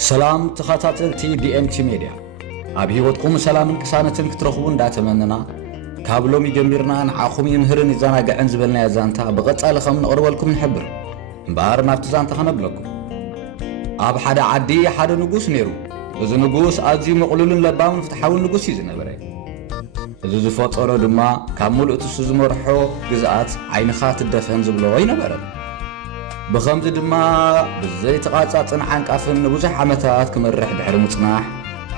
سلام تخاطاتلتي دي ام تي ميديا ابي وتقوم سلام كسانتن كترخبو እንዳተመነና ካብሎም ይጀምርና ንዓኹም ይምህርን ይዘናጋዕን ዝበልና ያዛንታ በቀጻለ ከም ንقرበልኩም ንሕብር እምባር ናብቲ ዛንታ ከነብለኩም ኣብ ሓደ ዓዲ ሓደ ንጉስ ነይሩ እዚ ንጉስ ኣዝዩ መቕሉልን ለባምን ፍትሓውን ንጉስ እዩ ዝነበረ እዚ ዝፈጠሮ ድማ ካብ ሙሉእ እሱ ዝመርሖ ግዝኣት ዓይንኻ ትደፈን ዝብሎ ይነበረ بخمز دما بزي تقاطعن عنقافن نبوزح عمتات كمرح دحر مصناح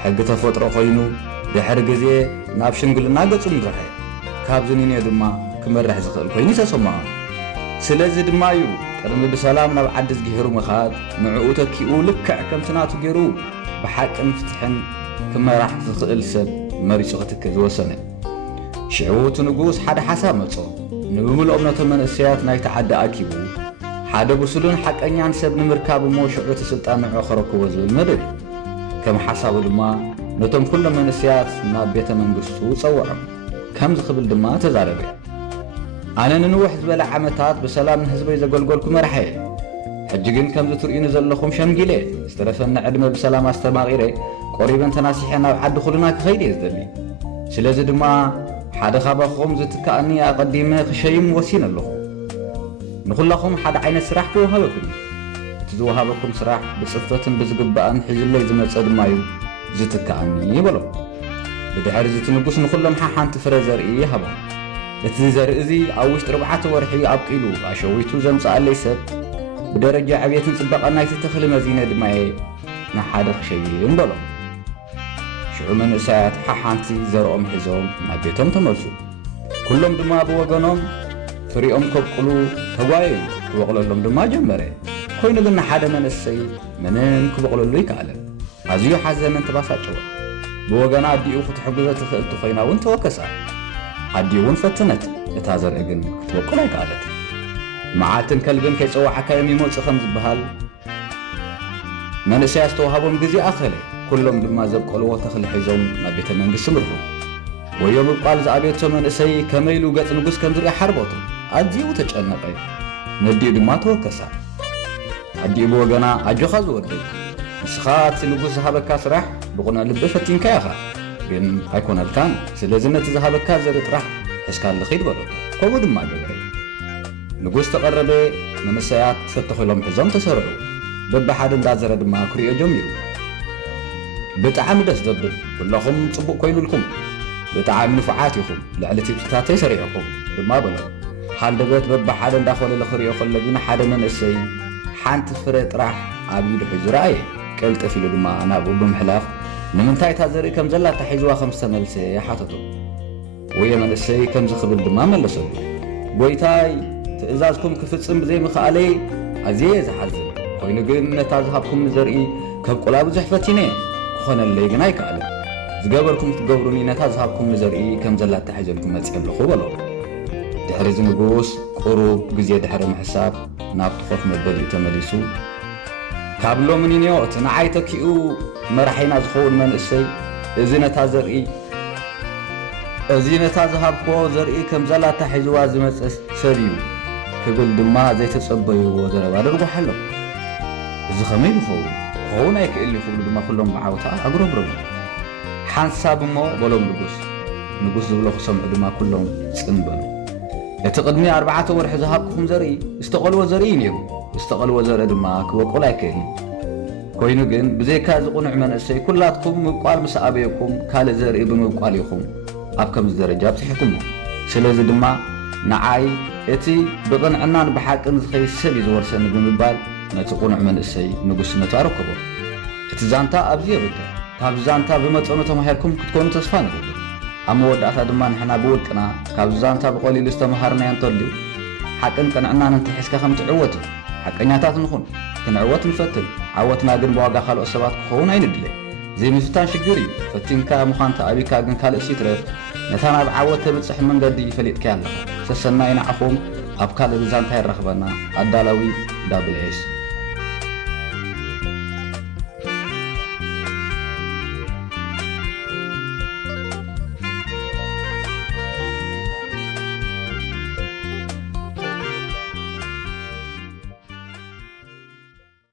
حق تفطر خوينو دحر غزي ناب شنغلنا غص مدرحي كابزنيني دما كمرح زخل خويني تسمع سلازي دما يو قرم بسلام ناب عدس غيرو مخاد نعو تكيو لكع كمتناتو غيرو بحق مفتحن كمرح زخل سب مريصختك زوسنه شعوت نغوس حد حساب مصو نبمل امنه منسيات ناي تعدى اكيبو حدا بسلون حق أنيان سب نمركاب موشعوت سلطان عخركو وزول مدر كم حساب دما نتم كل من السياس ما بيت منقصو صوعهم كم زخبل دما تزاربي أنا ننوح زبلا عمتات بسلام نحزبي زقلقلكم مرحي حجقين كم زترئين زلخم شمقيلي استرفن عدم بسلام استماغيري قريبا تناسيحنا وحد خلنا كخيري يزدلي سلازي دما حدا خابخم زتكأني أقديمه خشيم وسين اللخم نخلكم حد عين سراح كوهبكم تزوهبكم سراح بصفتن بزقبان حيزلو يزمصد مايو زتكعني بلو بدحر زتنقص نخلهم حانت فرزرئي هبا لتزرئزي اوشت 4 ورحي ابقيلو اشويتو زمص علي سب بدرجه عبيتن صبقنا يتتخل مزينه دماي نحادخ شيء بلو شو من ساعات حانتي زرقهم حزوم ما بيتهم تمرسو كلهم دما بوغنهم فريقهم كبقلو توايل كبقلو لهم دما جمره خوينو ግን ሓደ መንሰይ ምንን ክበቅለሉ ይካለን ኣዝዩ ሓዘን እንተባሳጨወ ብወገና ኣዲኡ ክትሕግዘ ትኽእል ኮይና እውን ተወከሳ ኣዲኡ እውን ፈትነት እታ ዘርኢ ግን ክትበቅሎ ኣይከኣለት መዓልትን ከልብን ከይፀዋዓካ የሚሞፅእ ከም ዝበሃል መንሰይ ዝተዋሃቦም ግዜ ኣኸለ ኩሎም ድማ ዘብቀልዎ ተኽሊ ሒዞም ናብ ቤተ መንግስቲ ምርሑ ወዮም ቃል ዝኣቤቶ መንሰይ ከመይሉ ገጽ ንጉስ ከም ዝርኢ ሓርቦቱ ኣዝዩ ተጨነቀ ነዲኡ ድማ ተወከሳ ኣዲኡ ወገና ኣጆኻ ዝወደይ ንስኻት ንጉስ ዝሃበካ ስራሕ ብቑና ልቢ ፈቲንካ ኢኻ ግን ኣይኮነልካን ስለዚ ነቲ ዝሃበካ ዘርኢ ጥራሕ ሕዝካ ልኸይድ በሎ ከምኡ ድማ ገበረ ንጉስ ተቐረበ መንሰያት ተተኺሎም ሒዞም ተሰርዑ በብሓደ እንዳዘረ ድማ ክሪኦ ጀሚሩ ብጣዕሚ ደስ ዘብል ኩለኹም ጽቡቕ ኮይኑልኩም ብጣዕሚ ንፉዓት ኢኹም ልዕሊ ትብታተይ ሰሪዕኹም ድማ በሎ ሓልደበት በብሓደ እንዳኾለ ለኽሪኦ ከለግና ሓደ መንእሰይ ሓንቲ ፍረ ጥራሕ ኣብ ኢዱ ሒዙ ረኣየ ቅልጥፍ ኢሉ ድማ ናብኡ ብምሕላፍ ንምንታይ እታ ዘርኢ ከም ዘላ ተሒዝዋ ከም ዝተመልሰ ሓተቱ ወየ መንእሰይ ከም ዝኽብል ድማ መለሰሉ ጎይታይ ትእዛዝኩም ክፍፅም ብዘይምኽኣለይ ኣዝየ ዝሓዝን ኮይኑ ግን ነታ ዝሃብኩም ዘርኢ ከብቁላ ብዙሕ ፈቲነ ክኾነለይ ግን ኣይከኣልን ዝገበርኩም ትገብሩኒ ነታ ዝሃብኩም ዘርኢ ከም ዘላ ተሒዘልኩም መፅእ ኣለኹ በሎ ድሕሪ ዝንጉስ ቁሩብ ግዜ ድሕሪ ምሕሳብ ናብ ትኾፍ መበሊኡ ተመሊሱ ካብ ሎምን ኒዮ እቲ ንዓይ ተኪኡ መራሒና ዝኸውን መንእሰይ እዚ ነታ ዝሃብክዎ ዘርኢ ከም ዘላ ተሒዝዋ ዝመፅእ ሰብ እዩ ክብል ድማ ዘይተፀበይዎ ዘረባ ደርጓሕ ኣሎ እዚ ኸመይ ክኸውን ኣይክእል ይኽብሉ ድማ ኩሎም ብዓወታ ኣጉረብረቡ ሓንሳብ እሞ በሎም ንጉስ ዝብሎ ክሰምዑ ድማ ኩሎም ፅን በሉ እቲ ቅድሚ 4 ወርሒ ዝሃብክኹም ዘርኢ ዝተቐልዎ ዘርኢ ነይሩ ዝተቐልዎ ዘርኢ ድማ ክበቁል ኣይክእልን ኮይኑ ግን ብዘይካ ዝቑኑዕ መንእሰይ ኩላትኩም ምብቋል ምስ ኣበየኩም ካልእ ዘርኢ ብምብቋል ኢኹም ኣብ ከምዚ ደረጃ በፂሕኩሞ ስለዚ ድማ ንዓይ እቲ ብቕንዕናን ብሓቅን ዝኸይድ ሰብ እዩ ዝወርሰኒ ብምባል ነቲ ቁኑዕ መንእሰይ ንጉስነቱ ኣረከቦ እቲ ዛንታ ኣብዚ የብቅዕ ካብ ዛንታ ብመጠኑ ተማሂርኩም ክትኮኑ ተስፋ ንገብር ኣብ መወዳእታ ድማ ንሕና ብውልቅና ካብ ዛንታ ብቐሊሉ ዝተምሃርናዮ እንተልዩ ሓቅን ቅንዕናን እንትሒዝካ ከም ትዕወት ሓቀኛታት ንኹን ክንዕወት ንፈትን ዓወትና ግን ብዋጋ ካልኦት ሰባት ክኸውን ኣይንድለይ ዘይምፍታን ሽግር እዩ ፈቲንካ ምዃንታ ኣቢካ ግን ካልእ ሲትረፍ ነታ ናብ ዓወት ተብፅሕ መንገዲ ፈሊጥካ ኣለኻ ሰሰናይ ንዓኹም ኣብ ካልእ ብዛንታ ይረኽበና ኣዳላዊ ዳብል ኤስ